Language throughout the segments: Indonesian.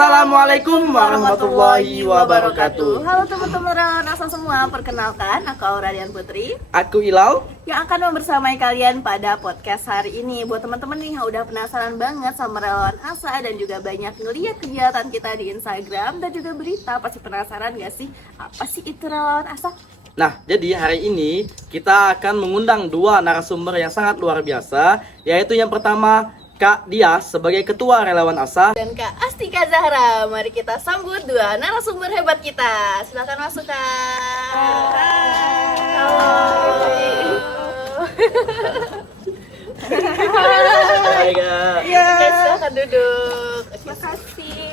Assalamualaikum warahmatullahi wabarakatuh. Halo teman-teman relawan asa semua, perkenalkan aku Auradian Putri Aku Ilal. yang akan membersamai kalian pada podcast hari ini. Buat teman-teman nih yang udah penasaran banget sama relawan asa dan juga banyak ngeliat kegiatan kita di Instagram dan juga berita, pasti penasaran gak sih apa sih itu relawan asa? Nah, jadi hari ini kita akan mengundang dua narasumber yang sangat luar biasa, yaitu yang pertama Kak Dia sebagai Ketua Relawan ASA Dan Kak Astika Zahra. Mari kita sambut dua narasumber hebat kita. Silakan masuk Kak. Halo. Hai Kak. Silakan duduk. Terima kasih.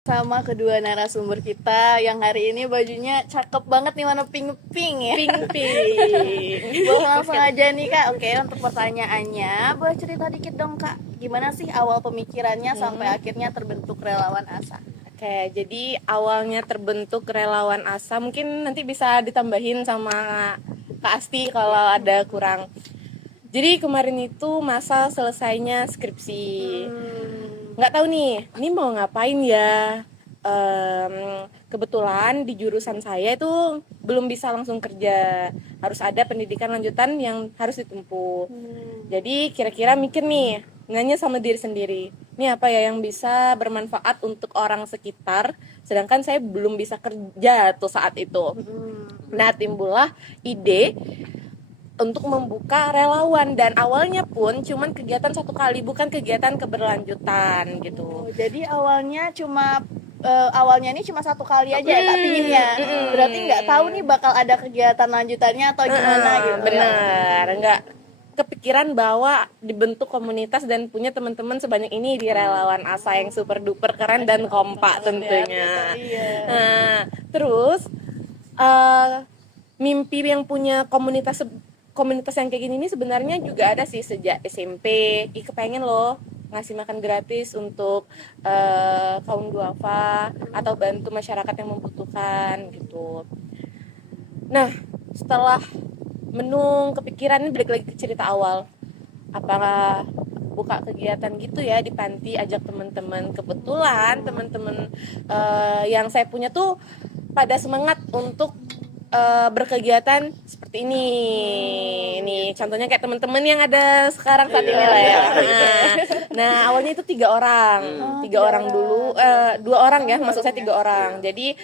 Sama kedua narasumber kita yang hari ini bajunya cakep banget nih, warna pink-pink ya. Pink-pink. Boleh langsung aja nih Kak. Oke, untuk pertanyaannya, boleh cerita dikit dong Kak. Gimana sih awal pemikirannya sampai akhirnya terbentuk Relawan ASA? Oke, jadi awalnya terbentuk Relawan ASA, mungkin nanti bisa ditambahin sama Kak Asti kalau ada kurang. Jadi kemarin itu masa selesainya skripsi. Nggak tahu nih, ini mau ngapain ya. Kebetulan di jurusan saya itu belum bisa langsung kerja, harus ada pendidikan lanjutan yang harus ditempuh. Jadi kira-kira mikir nih, nanya sama diri sendiri, ini apa ya yang bisa bermanfaat untuk orang sekitar, sedangkan saya belum bisa kerja tuh saat itu. Nah, timbullah ide untuk membuka relawan, dan awalnya pun cuman kegiatan satu kali, bukan kegiatan keberlanjutan gitu. Jadi awalnya ini cuma satu kali aja ya Kak pinginnya. Berarti nggak tahu nih bakal ada kegiatan lanjutannya atau gimana gitu. Bener, nggak kepikiran bahwa dibentuk komunitas dan punya teman-teman sebanyak ini di Relawan ASA yang super duper keren dan kompak tentunya. Nah, terus mimpi yang punya komunitas yang kayak gini ini sebenarnya juga ada sih sejak SMP. Kepengen loh ngasih makan gratis untuk kaum duafa atau bantu masyarakat yang membutuhkan gitu. Nah, setelah menung kepikiran, ini balik lagi ke cerita awal, apakah buka kegiatan gitu ya di panti, ajak teman-teman. Kebetulan teman-teman yang saya punya tuh pada semangat untuk berkegiatan seperti ini. Nih contohnya kayak teman-teman yang ada sekarang saat ini lah ya. Nah, awalnya itu 3 orang. 3 orang dulu, 2 orang ya, maksud saya 3 orang. Jadi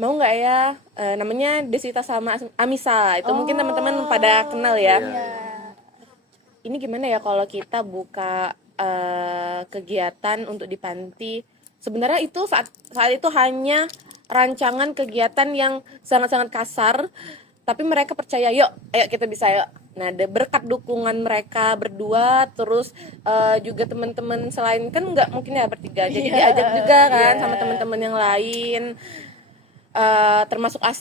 mau nggak ya, namanya Desita sama Amisa, itu mungkin teman-teman pada kenal ya. Ini gimana ya kalau kita buka kegiatan untuk di panti. Sebenarnya itu saat itu hanya rancangan kegiatan yang sangat-sangat kasar, tapi mereka percaya, ayo kita bisa yuk. Nah, berkat dukungan mereka berdua, terus juga teman-teman selain, kan nggak mungkin ya bertiga, jadi diajak juga kan sama teman-teman yang lain, termasuk Kak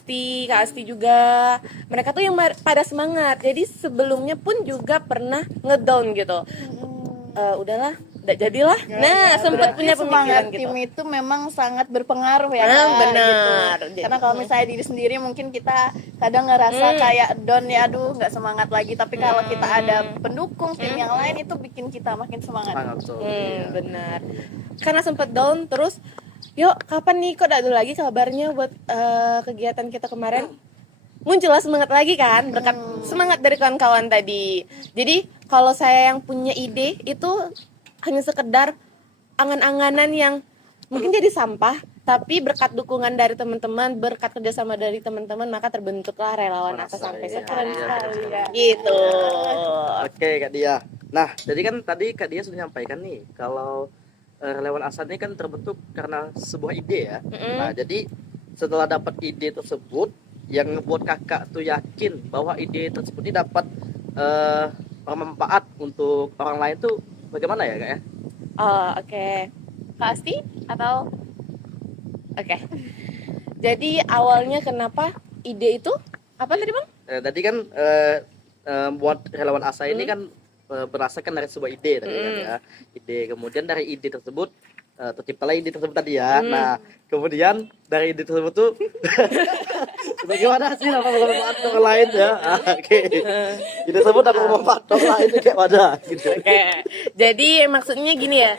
Asti juga. Mereka tuh yang pada semangat. Jadi sebelumnya pun juga pernah ngedown gitu. Udahlah, nggak jadilah. Nah, sempat punya pemikiran gitu. Tim itu memang sangat berpengaruh ya. Benar. Gitu. Karena kalau misalnya diri sendiri mungkin kita kadang ngerasa kayak down ya, aduh nggak semangat lagi. Tapi kalau kita ada pendukung tim yang lain, itu bikin kita makin semangat. Benar. Karena sempat down, terus yuk kapan nih kok ada lagi kabarnya buat kegiatan kita kemarin. Muncullah semangat lagi kan, berkat semangat dari kawan-kawan tadi. Jadi kalau saya yang punya ide itu hanya sekedar angan-anganan yang mungkin jadi sampah, tapi berkat dukungan dari teman-teman, berkat kerjasama dari teman-teman, maka terbentuklah Relawan ASA sampai sekarang. Gitu. Oke Kak Dia. Nah, jadi kan tadi Kak Dia sudah menyampaikan nih kalau Relawan ASA ini kan terbentuk karena sebuah ide ya. Nah, jadi setelah dapat ide tersebut, yang ngebuat kakak tuh yakin bahwa ide tersebut ini dapat bermanfaat untuk orang lain tuh bagaimana ya Kak ya? Oke. Kak Asti atau? Oke. Jadi awalnya kenapa ide itu? Apa tadi Bang? Tadi kan buat Relawan ASA ini kan berdasarkan dari sebuah ide tadi kan ya. Ide, kemudian dari ide tersebut terciptalah ide tersebut tadi ya. Nah, kemudian dari ide tersebut tuh bagaimana sih apa bermanfaat untuk orang lain ya? Oke. Ide tersebut dapat bermanfaat untuk orang lain kayak mana gitu. Oke. Jadi maksudnya gini ya.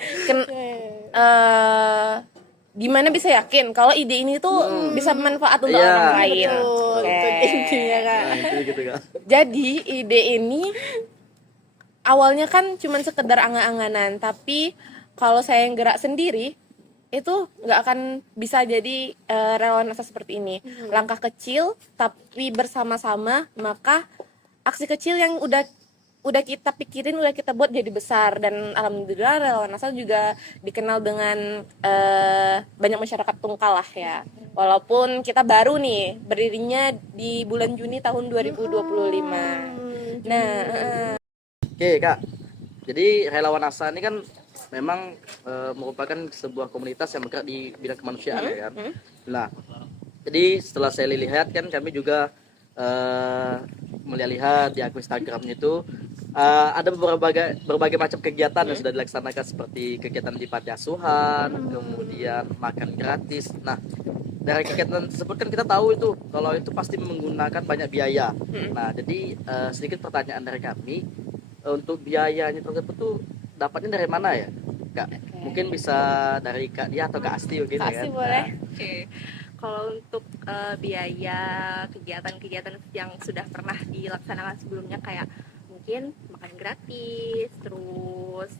gimana bisa yakin kalau ide ini tuh bisa bermanfaat untuk Iya. orang lain. Betul, Oke. itu intinya Kak. Nah, itu gitu Kak. Jadi ide ini awalnya kan cuma sekedar angan-anganan, tapi kalau saya yang gerak sendiri itu nggak akan bisa jadi relawan asa seperti ini. Langkah kecil tapi bersama-sama, maka aksi kecil yang udah kita pikirin, udah kita buat jadi besar. Dan alhamdulillah relawan asal juga dikenal dengan banyak masyarakat Tungkal lah ya. Walaupun kita baru nih berdirinya di bulan Juni tahun 2025. Nah, Oke Kak, jadi relawan ASA ini kan memang merupakan sebuah komunitas yang bergerak di bidang kemanusiaan ya kan. Nah, jadi setelah saya lihat kan kami juga melihat di akun Instagramnya itu ada berbagai macam kegiatan yang sudah dilaksanakan seperti kegiatan di panti asuhan, kemudian makan gratis. Nah, dari kegiatan tersebut kan kita tahu itu kalau itu pasti menggunakan banyak biaya. Nah, jadi sedikit pertanyaan dari kami, untuk biayanya tersebut tuh dapatnya dari mana ya, Kak? Mungkin bisa dari Kak Dia atau Kak Asti mungkin Kak ya Asti kan? boleh. Oke, kalau untuk biaya kegiatan-kegiatan yang sudah pernah dilaksanakan sebelumnya kayak mungkin makan gratis, terus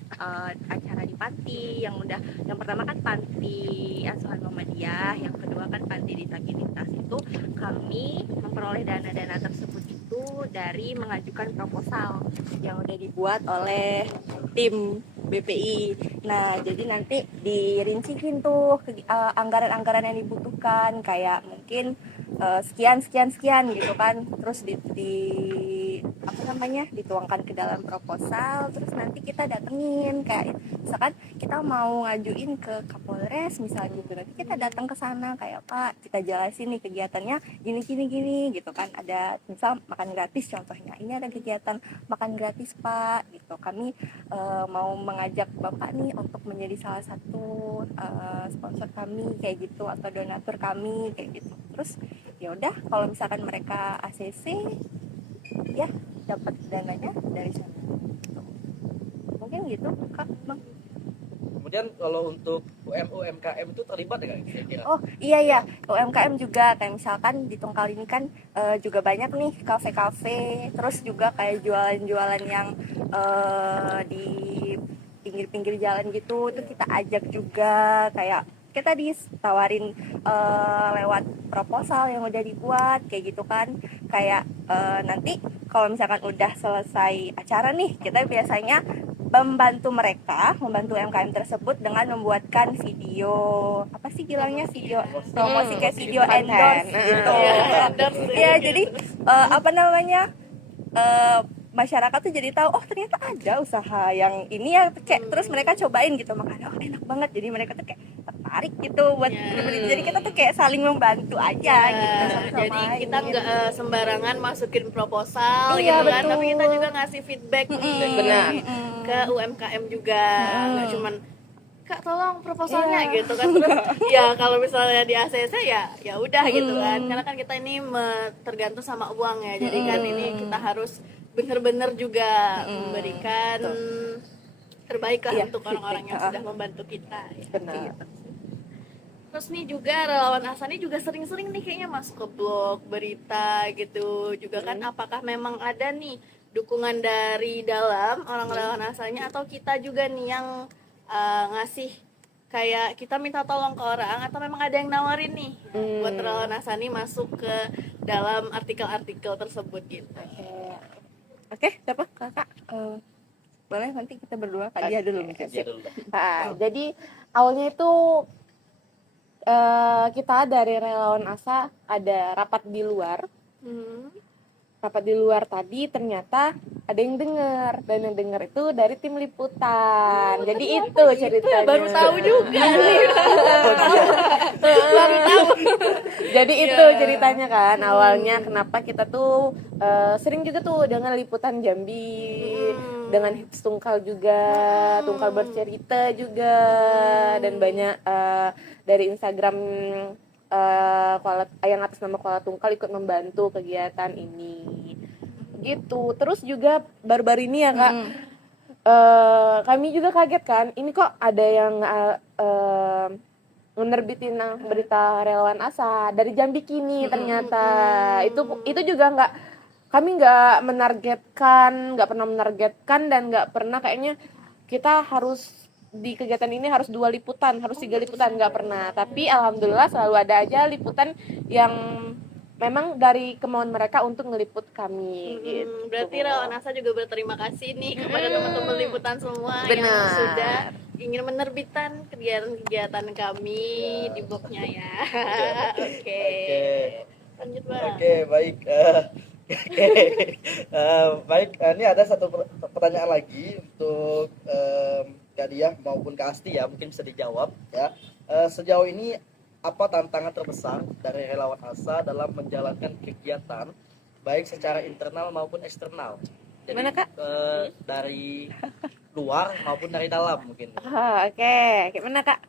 acara di panti yang pertama kan panti asuhan Muhammadiyah, yang kedua kan panti disabilitas. Itu kami memperoleh dana-dana tersebut itu dari mengajukan proposal yang udah dibuat oleh tim BPI. Nah, jadi nanti dirinciin tuh anggaran-anggaran yang dibutuhkan, kayak mungkin sekian gitu kan, terus dituangkan ke dalam proposal, terus nanti kita datengin, kayak misalkan kita mau ngajuin ke Kapolres misalnya gitu, nanti kita datang ke sana kayak Pak, kita jelasin nih kegiatannya gini gitu kan, ada misal makan gratis contohnya, ini ada kegiatan makan gratis Pak gitu, kami mau mengajak Bapak nih untuk menjadi salah satu sponsor kami kayak gitu, atau donatur kami kayak gitu. Terus ya udah, kalau misalkan mereka ACC ya dapat dananya dari sana. Mungkin gitu Kak, Bang. Kemudian kalau untuk UMKM itu terlibat ya Kak, kira-kira? Oh iya, UMKM juga, kayak misalkan di Tungkal ini kan juga banyak nih kafe-kafe, terus juga kayak jualan-jualan yang di pinggir-pinggir jalan gitu, itu kita ajak juga, kayak kita ditawarin lewat proposal yang udah dibuat kayak gitu kan, kayak nanti kalau misalkan udah selesai acara nih, kita biasanya membantu UMKM tersebut dengan membuatkan video, apa sih bilangnya, video promosi, kayak video endorse gitu. Ya, jadi masyarakat tuh jadi tahu, oh ternyata ada usaha yang ini ya, kayak terus mereka cobain gitu, makanya oh enak banget, jadi mereka tuh kayak tertarik gitu buat beli. Jadi kita tuh kayak saling membantu aja gitu. Jadi kita nggak sembarangan masukin proposal Iya, gitu kan, betul. tapi kita juga ngasih feedback nih benar. ke UMKM juga, nggak cuman Kak tolong proposalnya gitu kan, terus ya kalau misalnya di ACC ya udah gitu kan, karena kan kita ini tergantung sama uang ya, jadi kan ini kita harus bener-bener juga memberikan terbaik lah untuk orang-orang yang sudah membantu kita ya. Benar. Terus nih juga relawan ASA ini juga sering-sering nih kayaknya masuk ke blog berita gitu juga kan, apakah memang ada nih dukungan dari dalam orang relawan ASA-nya, atau kita juga nih yang ngasih, kayak kita minta tolong ke orang, atau memang ada yang nawarin nih buat relawan ASA nih masuk ke dalam artikel-artikel tersebut gitu. Oke, siapa? Kakak? Boleh nanti kita berdua, Kak Dia dulu mungkin. Dia dulu. Jadi awalnya itu kita dari relawan ASA ada rapat di luar. Rapat di luar tadi ternyata ada yang dengar, dan yang dengar itu dari tim liputan. Jadi itu ceritanya. Baru tahu juga nih. Baru tahu. Jadi itu ceritanya kan, awalnya kenapa kita tuh sering juga tuh dengan liputan Jambi, dengan hits Tungkal juga, Tungkal bercerita juga, dan banyak dari Instagram yang atas nama Kuala Tungkal ikut membantu kegiatan ini gitu. Terus juga baru-baru ini ya Kak, kami juga kaget kan, ini kok ada yang menerbitin berita relawan ASA dari Jambi Kini ternyata. Itu juga kami nggak pernah menargetkan dan nggak pernah kayaknya kita harus di kegiatan ini harus 2 liputan, harus 3 liputan, nggak pernah. Tapi alhamdulillah selalu ada aja liputan yang memang dari kemauan mereka untuk ngeliput kami gitu. Berarti relawan ASA juga berterima kasih nih kepada teman-teman liputan semua yang Benar. sudah ingin menerbitkan kegiatan-kegiatan kami di blognya ya. Oke. Lanjut Bang. Oke, baik. Oke. Baik, ini ada satu pertanyaan lagi untuk Kak Diah maupun Kak Asti ya, mungkin bisa dijawab ya. Sejauh ini apa tantangan terbesar dari relawan ASA dalam menjalankan kegiatan baik secara internal maupun eksternal? Jadi, Gimana, Kak? Dari luar maupun dari dalam mungkin. Oke. Gimana Kak?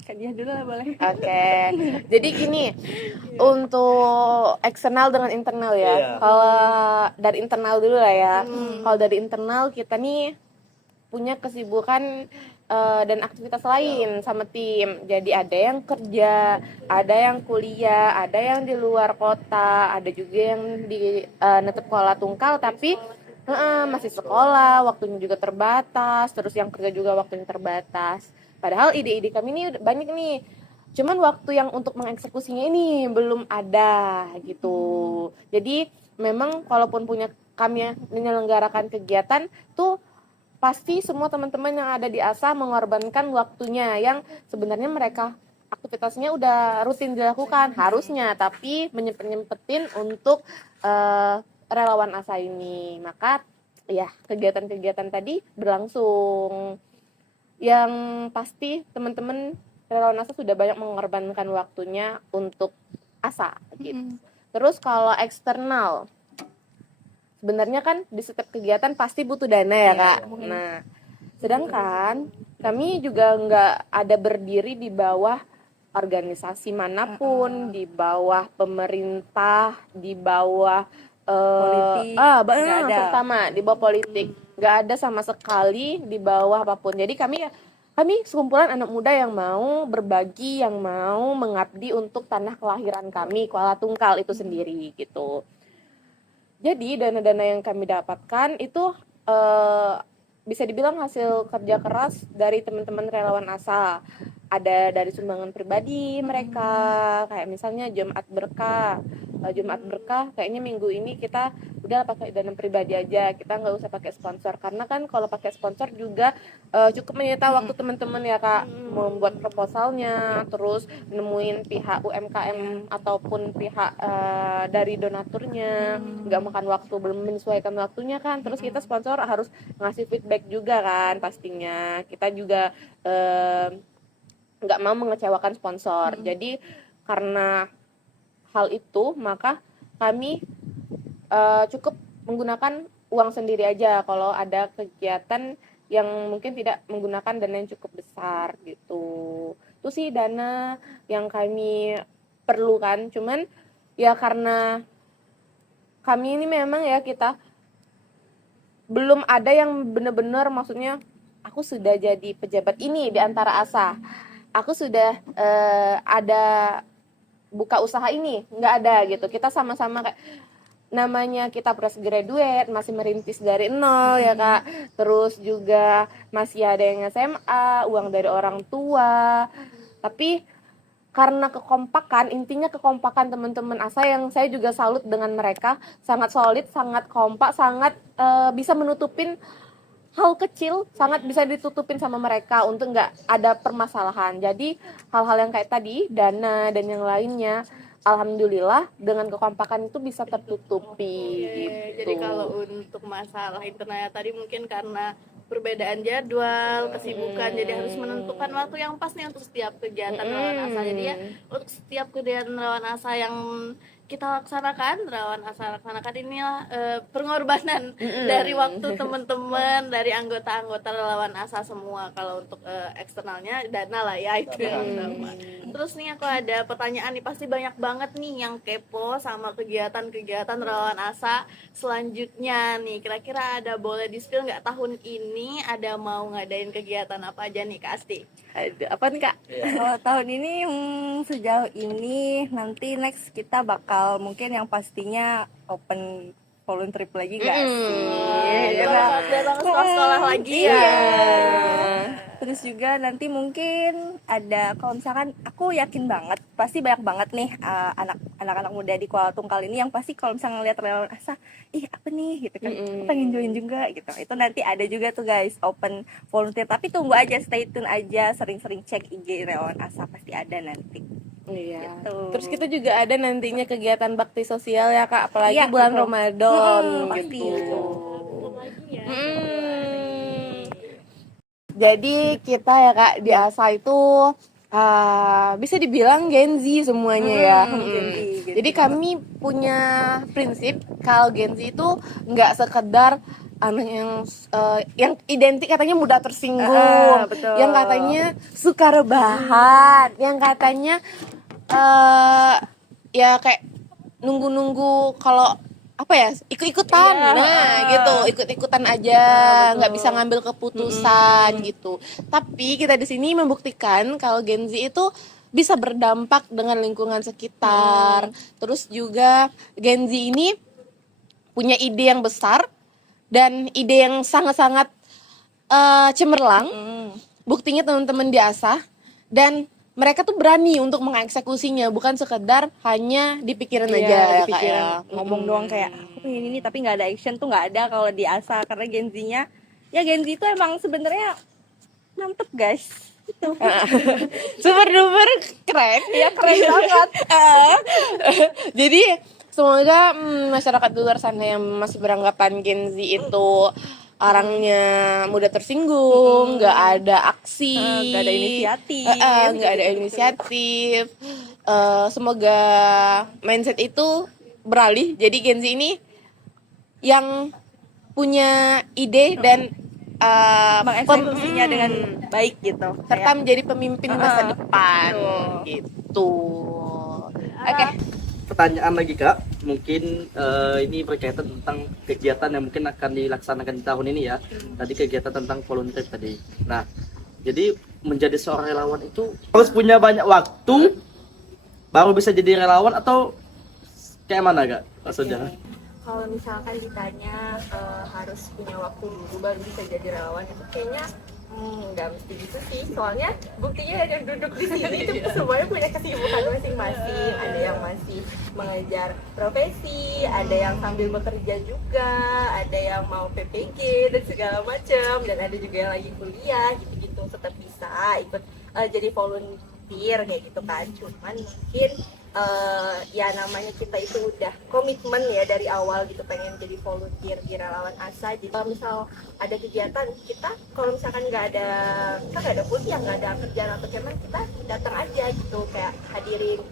Kak Diah dulu lah boleh. Oke. Jadi gini, untuk eksternal dengan internal ya. Iya. Kalau dari internal dulu lah ya. Kalau dari internal kita nih punya kesibukan dan aktivitas lain sama tim. Jadi ada yang kerja, ada yang kuliah, ada yang di luar kota, ada juga yang di netep sekolah tungkal tapi masih sekolah, waktunya juga terbatas, terus yang kerja juga waktunya terbatas. Padahal ide-ide kami ini banyak nih. Cuman waktu yang untuk mengeksekusinya ini belum ada gitu. Jadi memang kalaupun punya kami menyelenggarakan kegiatan tuh pasti semua teman-teman yang ada di ASA mengorbankan waktunya yang sebenarnya mereka aktivitasnya udah rutin dilakukan harusnya, tapi nyempetin untuk relawan ASA ini. Maka ya kegiatan-kegiatan tadi berlangsung. Yang pasti teman-teman relawan ASA sudah banyak mengorbankan waktunya untuk ASA gitu. Terus kalau eksternal, sebenarnya kan di setiap kegiatan pasti butuh dana ya Kak. Nah, sedangkan kami juga nggak ada berdiri di bawah organisasi manapun, di bawah pemerintah, di bawah Politik. terutama di bawah politik, nggak ada sama sekali di bawah apapun. Jadi kami sekumpulan anak muda yang mau berbagi, yang mau mengabdi untuk tanah kelahiran kami, Kuala Tungkal itu sendiri gitu. Jadi dana-dana yang kami dapatkan itu bisa dibilang hasil kerja keras dari teman-teman relawan ASA. Ada dari sumbangan pribadi mereka, kayak misalnya Jumat Berkah. Jumat Berkah kayaknya minggu ini kita udah pakai dana pribadi aja, kita nggak usah pakai sponsor, karena kan kalau pakai sponsor juga cukup menyita waktu teman-teman ya Kak, membuat proposalnya, terus nemuin pihak UMKM ataupun pihak dari donaturnya, nggak makan waktu, belum menyesuaikan waktunya kan, terus kita sponsor harus ngasih feedback juga kan, pastinya kita juga nggak mau mengecewakan sponsor. Jadi karena hal itu maka kami cukup menggunakan uang sendiri aja kalau ada kegiatan yang mungkin tidak menggunakan dana yang cukup besar gitu. Itu sih dana yang kami perlukan. Cuman ya karena kami ini memang ya kita belum ada yang benar-benar, maksudnya aku sudah jadi pejabat ini di antara ASA, aku sudah ada buka usaha ini, nggak ada gitu. Kita sama-sama kayak namanya kita fresh graduate, masih merintis dari nol ya Kak. Terus juga masih ada yang SMA, uang dari orang tua. Tapi karena kekompakan, intinya kekompakan teman-teman ASA yang saya juga salut dengan mereka, sangat solid, sangat kompak, sangat bisa menutupin hal kecil, sangat bisa ditutupin sama mereka untuk nggak ada permasalahan. Jadi hal-hal yang kayak tadi, dana dan yang lainnya, alhamdulillah dengan kekompakan itu bisa tertutupi. Gitu. Jadi kalau untuk masalah internalnya tadi mungkin karena perbedaan jadwal, kesibukan, jadi harus menentukan waktu yang pas nih untuk setiap kegiatan relawan ASA. Jadi ya untuk setiap kegiatan relawan ASA yang kita laksanakan, Relawan Asa laksanakan inilah pengorbanan dari waktu teman-teman, dari anggota-anggota Relawan Asa semua. Kalau untuk eksternalnya dana lah ya, itu yang utama. Terus nih aku ada pertanyaan nih, pasti banyak banget nih yang kepo sama kegiatan-kegiatan Relawan Asa selanjutnya nih. Kira-kira ada boleh di-spill nggak tahun ini ada mau ngadain kegiatan apa aja nih Kak Asti? Aduh, apa nih Kak? Kalau tahun ini sejauh ini nanti next kita bakal mungkin yang pastinya open volunteer trip lagi nggak sih? Datang sekolah-sekolah lagi ya. Terus juga nanti mungkin ada, kalau misalkan aku yakin banget pasti banyak banget nih anak-anak muda di Kuala Tungkal ini yang pasti kalau misalnya ngeliat Relawan Asa, ih apa nih gitu kan, pengen join juga gitu. Itu nanti ada juga tuh guys open volunteer, tapi tunggu aja, stay tune aja, sering-sering cek IG Relawan Asa, pasti ada nanti. Iya. Gitu. Terus kita juga ada nantinya kegiatan bakti sosial ya Kak, apalagi Iya, bulan betul. Ramadan Pasti gitu. Ya. Jadi kita ya Kak di ASA itu bisa dibilang Gen Z semuanya ya. Gen Z. Jadi kami punya prinsip kalau Gen Z itu nggak sekedar anak yang identik katanya mudah tersinggung, betul. yang katanya suka rebahan, yang katanya ya kayak nunggu-nunggu kalau apa ya ikut-ikutan, gitu, ikut-ikutan aja, nggak bisa ngambil keputusan gitu. Tapi kita di sini membuktikan kalau Gen Z itu bisa berdampak dengan lingkungan sekitar. Terus juga Gen Z ini punya ide yang besar dan ide yang sangat-sangat cemerlang. Buktinya teman-teman di ASA, dan mereka tuh berani untuk mengeksekusinya, bukan sekedar hanya di pikiran aja, di pikiran, kayak ngomong doang kayak aku pengen ini tapi nggak ada action tuh nggak ada kalau di ASA, karena Gen Z-nya ya Gen Z itu emang sebenarnya mantep guys itu. super duper keren. Ya keren banget. Jadi semoga masyarakat di luar sana yang masih beranggapan Gen Z itu orangnya mudah tersinggung, nggak ada aksi, nggak ada inisiatif, nggak ada inisiatif. Semoga mindset itu beralih. Jadi Gen Z ini yang punya ide dan mengeksekusinya dengan baik gitu, serta menjadi pemimpin di masa depan gitu. Oke. Pertanyaan lagi Kak, mungkin ini berkaitan tentang kegiatan yang mungkin akan dilaksanakan di tahun ini ya. Tadi kegiatan tentang volunteer tadi. Nah, jadi menjadi seorang relawan itu harus punya banyak waktu baru bisa jadi relawan atau kayak mana Kak maksudnya? Kalau misalkan ditanya harus punya waktu dulu baru bisa jadi relawan, itu kayaknya nggak mesti gitu sih. Soalnya buktinya ada yang duduk di sini itu semuanya punya kesibukan masing-masing. Ada yang masih mengejar profesi, ada yang sambil bekerja juga, ada yang mau PPG dan segala macam, dan ada juga yang lagi kuliah gitu-gitu. Tetap bisa ikut jadi volunteer kayak gitu kan. Cuman mungkin ya namanya kita itu udah komitmen ya dari awal gitu pengen jadi volunteer di Relawan Asa. Jadi kalau misal ada kegiatan kita, kalau misalkan kita nggak ada kuliah, nggak ada kerjaan atau cuman kita datang aja gitu, kayak hadirin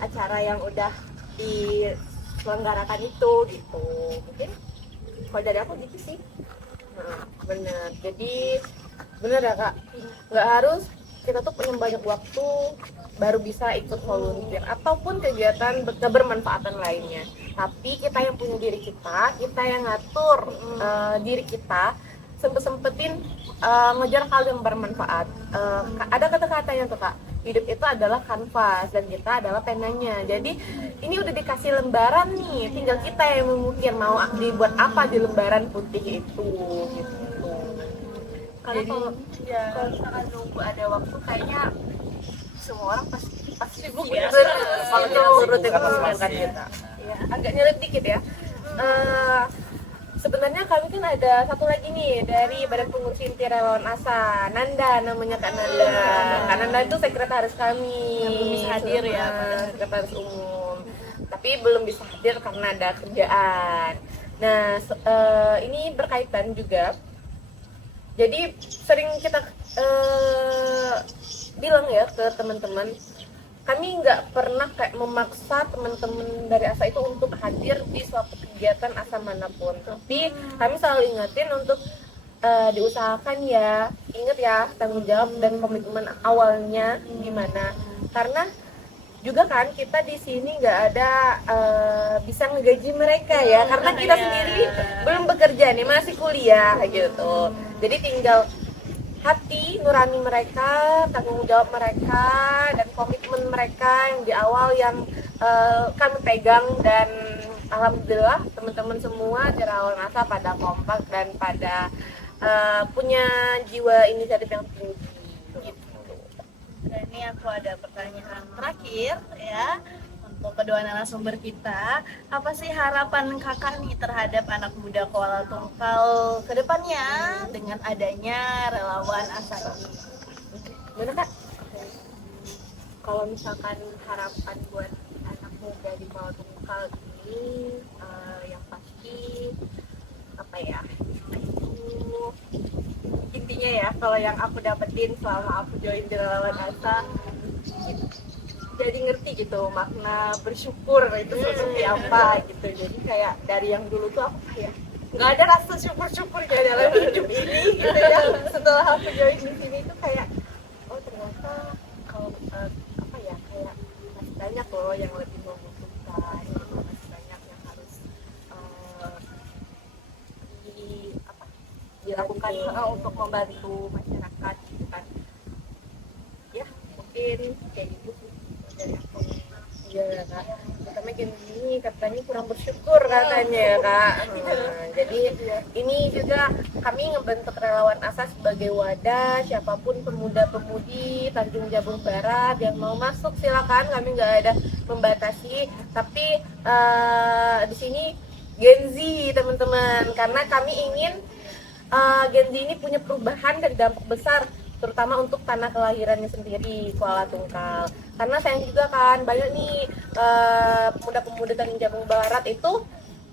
acara yang udah diselenggarakan itu gitu. Mungkin kalau dari aku gitu sih. Bener. Jadi bener ya Kak, nggak harus kita tuh punya banyak waktu baru bisa ikut volunteer ataupun kegiatan kebermanfaatan lainnya. Tapi kita yang punya diri kita yang ngatur diri kita, sempetin ngejar hal yang bermanfaat. Ada kata-katanya tuh Kak, hidup itu adalah kanvas dan kita adalah penanya. Jadi ini udah dikasih lembaran nih, tinggal kita yang memikir mau dibuat apa di lembaran putih itu gitu. Karena kalau misalkan nunggu ada waktu, kayaknya semua orang pasti sibuk ya. Kalau kita rutinitas kita, ya, agak nyelip dikit ya. Sebenarnya kami kan ada satu lagi nih dari Badan Pengurus Inti Relawan Asa, Nanda namanya Kak Nanda. Kak Nanda itu sekretaris kami, yang belum bisa hadir ya, sekretaris umum. Tapi belum bisa hadir karena ada kerjaan. Nah, ini berkaitan juga. Jadi sering kita bilang ya ke teman-teman, kami nggak pernah kayak memaksa teman-teman dari ASA itu untuk hadir di suatu kegiatan ASA manapun, tapi kami selalu ingetin untuk diusahakan ya, ingat ya tanggung jawab dan komitmen awalnya gimana, karena juga kan kita di sini nggak ada bisa ngegaji mereka ya, karena kita sendiri belum bekerja nih, masih kuliah gitu, jadi tinggal hati nurani mereka, tanggung jawab mereka, dan komitmen mereka yang di awal yang kami pegang, dan alhamdulillah teman-teman semua di relawan ASA pada kompak dan pada punya jiwa inisiatif yang tinggi gitu. Dan ini aku ada pertanyaan terakhir ya untuk kedua narasumber kita. Apa sih harapan kakak nih terhadap anak muda Kuala Tungkal ke depannya dengan adanya relawan ASA ini? Gimana Kak? Kalau misalkan harapan buat anak muda di Kuala Tungkal ini yang pasti apa ya, itu intinya ya, kalau yang aku dapetin selama aku join di relawan ASA, jadi ngerti gitu makna bersyukur itu seperti apa gitu. Jadi kayak dari yang dulu tuh aku kayak nggak ada rasa syukur-syukurnya dalam hidup ini gitu ya, setelah aku join di sini tuh kayak oh ternyata kalau apa ya, kayak masih banyak loh yang lebih membutuhkan gitu, masih banyak yang harus dilakukan untuk membantu masyarakat gitu kan ya, mungkin kayak gitu sih dari aku. Iya Kak, pertama gini katanya kurang bersyukur katanya ya Kak. Jadi ini juga kami ngebentuk relawan ASA sebagai wadah, siapapun pemuda-pemudi Tanjung Jabung Barat yang mau masuk silakan, kami nggak ada membatasi. Tapi di sini Gen Z teman-teman, karena kami ingin Gen Z ini punya perubahan dan dampak besar, terutama untuk tanah kelahirannya sendiri, Kuala Tungkal. Karena sayang juga kan banyak nih pemuda-pemuda Tanjung Jabung Barat itu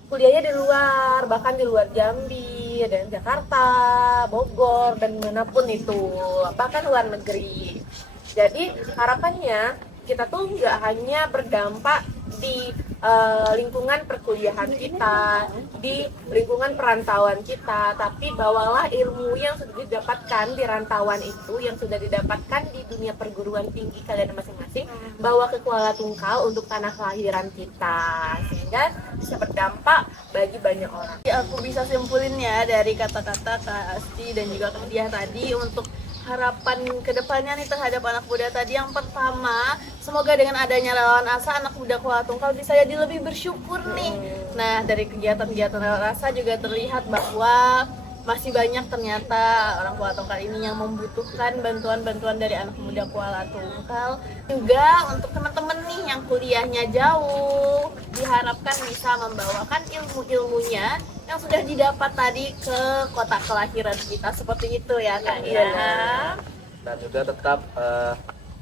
kuliahnya di luar, bahkan di luar Jambi, dan Jakarta, Bogor, dan manapun itu, bahkan luar negeri. Jadi harapannya kita tuh nggak hanya berdampak di lingkungan perkuliahan kita, di lingkungan perantauan kita, tapi bawalah ilmu yang sudah didapatkan di rantauan itu, yang sudah didapatkan di dunia perguruan tinggi kalian masing-masing, bawa ke Kuala Tungkal untuk tanah kelahiran kita, sehingga bisa berdampak bagi banyak orang. Aku bisa simpulin ya dari kata-kata Kak Asti dan juga Kak Diah tadi, untuk harapan kedepannya nih terhadap anak muda tadi, yang pertama semoga dengan adanya relawan ASA anak muda Kuala Tungkal bisa jadi lebih bersyukur nih. Nah dari kegiatan-kegiatan relawan ASA juga terlihat bahwa masih banyak ternyata orang Kuala Tungkal ini yang membutuhkan bantuan-bantuan dari anak muda Kuala Tungkal. Juga untuk teman-teman nih yang kuliahnya jauh, diharapkan bisa membawakan ilmu-ilmunya yang sudah didapat tadi ke kota kelahiran kita, seperti itu ya Kak ya. Dan juga tetap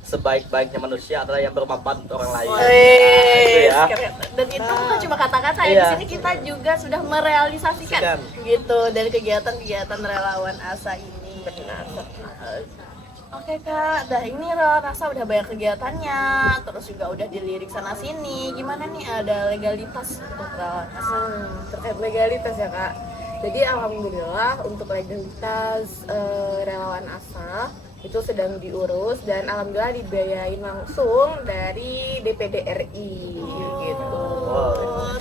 sebaik-baiknya manusia adalah yang bermanfaat untuk orang lain. Itu ya. Dan itu bukan cuma kata-kata ya, di sini kita juga sudah merealisasikan gitu dari kegiatan-kegiatan relawan ASA ini. Oke Kak, dah ini relawan ASA udah banyak kegiatannya, terus juga udah dilirik sana sini. Gimana nih, ada legalitas untuk relawan ASA? Terkait legalitas ya Kak, jadi alhamdulillah untuk legalitas relawan ASA itu sedang diurus, dan alhamdulillah dibiayain langsung dari DPD RI gitu.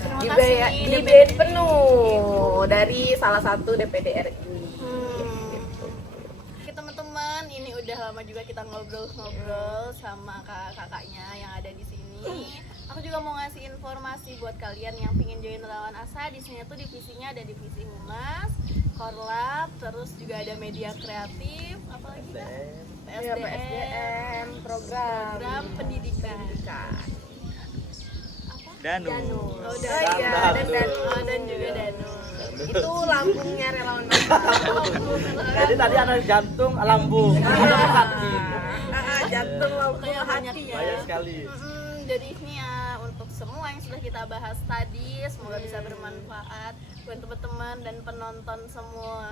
Terima kasih. Dibiayain penuh dari salah satu DPD RI. Oke teman-teman, ini udah lama juga kita ngobrol-ngobrol sama kakak-kakaknya yang ada di sini. Aku juga mau ngasih informasi buat kalian yang pengen join relawan ASA. Di sini tuh divisinya ada divisi Humas, Korlap, terus juga ada media kreatif, apalagi Kak? PSDM, program pendidikan. Danu. Oh, dan juga Danu. itu lambungnya relawan ASA. Jadi tadi ada jantung, lambung, ada hati. Jantung, lambung, Kayak banyak hati ya. Banyak sekali. Jadi ini ya untuk semua yang sudah kita bahas tadi, semoga bisa bermanfaat buat teman-teman dan penonton semua.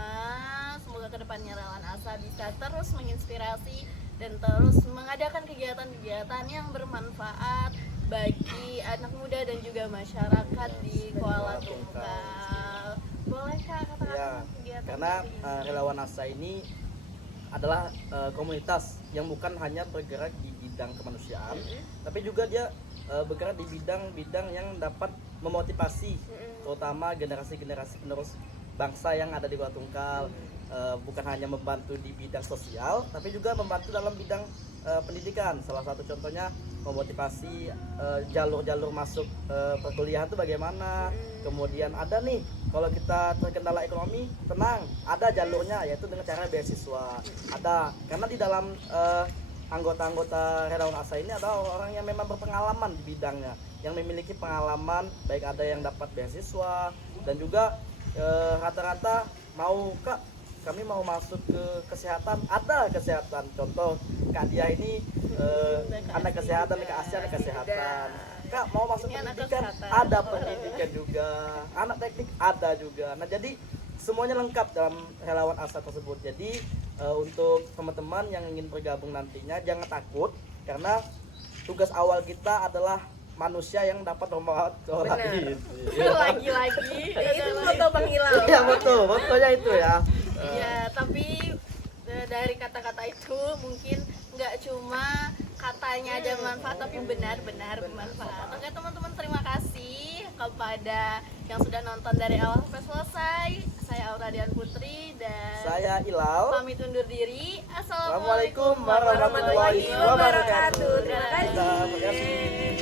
Semoga kedepannya relawan ASA bisa terus menginspirasi dan terus mengadakan kegiatan-kegiatan yang bermanfaat bagi anak muda dan juga masyarakat di Kuala Tungkal. Boleh Kak katakan Ya, kegiatan karena ini? relawan ASA ini adalah komunitas yang bukan hanya bergerak di bidang kemanusiaan, tapi juga dia bergerak di bidang-bidang yang dapat memotivasi terutama generasi-generasi penerus bangsa yang ada di Kuala Tungkal. Bukan hanya membantu di bidang sosial, tapi juga membantu dalam bidang pendidikan. Salah satu contohnya memotivasi jalur-jalur masuk perkuliahan itu bagaimana. Kemudian ada nih, kalau kita terkendala ekonomi, tenang, ada jalurnya, yaitu dengan cara beasiswa. Ada, karena di dalam anggota-anggota relawan ASA ini ada orang yang memang berpengalaman di bidangnya, yang memiliki pengalaman, baik ada yang dapat beasiswa dan juga rata-rata mau Kak, kami mau masuk ke kesehatan, ada kesehatan. Contoh Kak Dia ini anak kesehatan, Kak Asia anak kesehatan. Kak mau masuk pendidikan, ada pendidikan juga. Anak teknik ada juga. Nah jadi semuanya lengkap dalam relawan ASA tersebut. Jadi untuk teman-teman yang ingin bergabung nantinya jangan takut, karena tugas awal kita adalah manusia yang dapat merawat orang ini. Lagi-lagi Itu foto Bang Hilal. Iya betul, fotonya itu ya. ya, tapi dari kata-kata itu mungkin nggak cuma katanya aja bermanfaat, tapi benar-benar bermanfaat. Oke teman-teman, terima kasih kepada yang sudah nonton dari awal sampai selesai. Saya Aura Dian Putri dan Saya Ilal. pamit undur diri. Assalamualaikum warahmatullahi wabarakatuh. Terima kasih. Terima kasih.